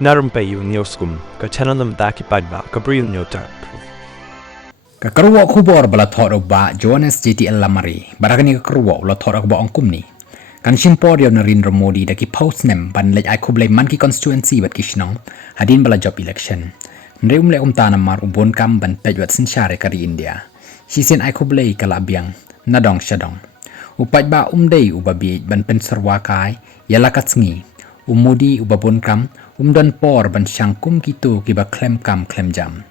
Na Rympei U ka channel nabynta paidbah Bri U Hynñiewtrep. Kyrwoh khubor bala thor Bah Joannes Lamare barakani kyrwoh la thor ba ang kumne kan simpor yo Narendra Modi da ki parasnam ban lej ai Khublei man ki constituency bat kishnong hadin bala job election nreum le ta namar ubon kam ban pejwat sinshare kari India sisen ai Khublei kala biang nadong shadong paidbah dei ubabi ban pen sarwa kai yalakat sngi Modi ubabon kam don por ban shangkum kitu ki ba klem kam klem jam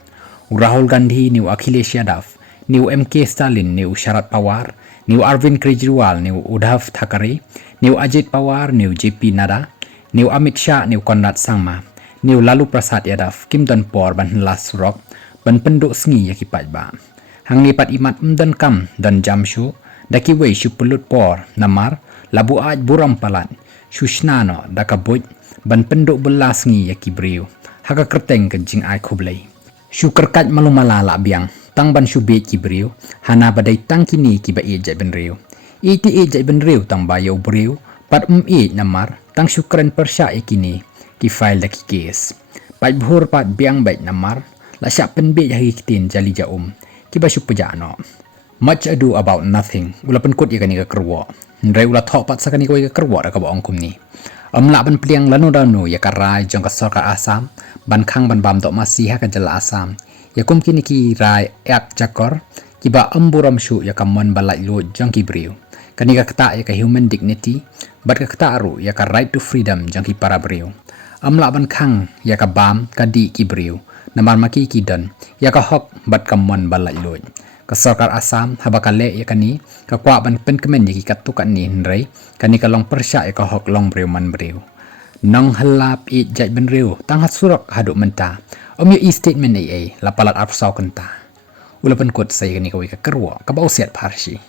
Rahul Gandhi, New Akhilesh Yadav, New MK Stalin, New Sharad Pawar, New Arvind Kejriwal, New Uddhav Thackeray, New Ajit Pawar, New JP Nadda, New Amit Shah, New Konrad Sangma, New Lalu Prasad Yadav, Kim Don Por ban Las Rock, ban penduk sngi yaki paidbah. Hang lipat imat dan kam dan jamshu, daki wei shu pulut por, namar, labu aj buram palat, shushnaano dakabuj, ban penduk belas sngi yaki Bri U, haka kyrteng kencing ai Khublei. Syukerkat malumala la biang tang ban syubet ki Bri U hana badai tang kini ki ba e jai ben Bri U iti e jai ben Bri U tang ba yo Bri U pat e namar tang syukran persya e kini ki file da ki case pat bhur pat biang bai namar la syak pen be ya kitin jali ja ki ba syuk pejano much ado about nothing ula pen kut ye kani ka kyrwoh ndrai ula thok pat sakani ko ka kyrwoh da ka ba ongkum ni amla ban pliang lanu danu ya karai jong ka sarkar Assam ban khang ban bam dok masih ka jala Assam ya kum kini ki rai yak jakor ki ba amburam shu ya kamon balai lo jong ki Bri U kani ka kata ya ka human dignity bat ka kata aru ya ka right to freedom jong ki para Bri U amla ban khang ya ka bam ka di ki Bri U namar maki ki dan ya ka hok bat kamon balai lo ka sarkar Assam habakale ya kani ka kwa ban pen kemen ya ki katukan ni ndrai kani ka long persya ya ka hok long Bri U man Bri U nong halap it jai ben Bri U tang hat surak haduk menta yo statement la palat apsau kenta ulapan kot saya kani ka kyrwoh ka ba usiat pharshi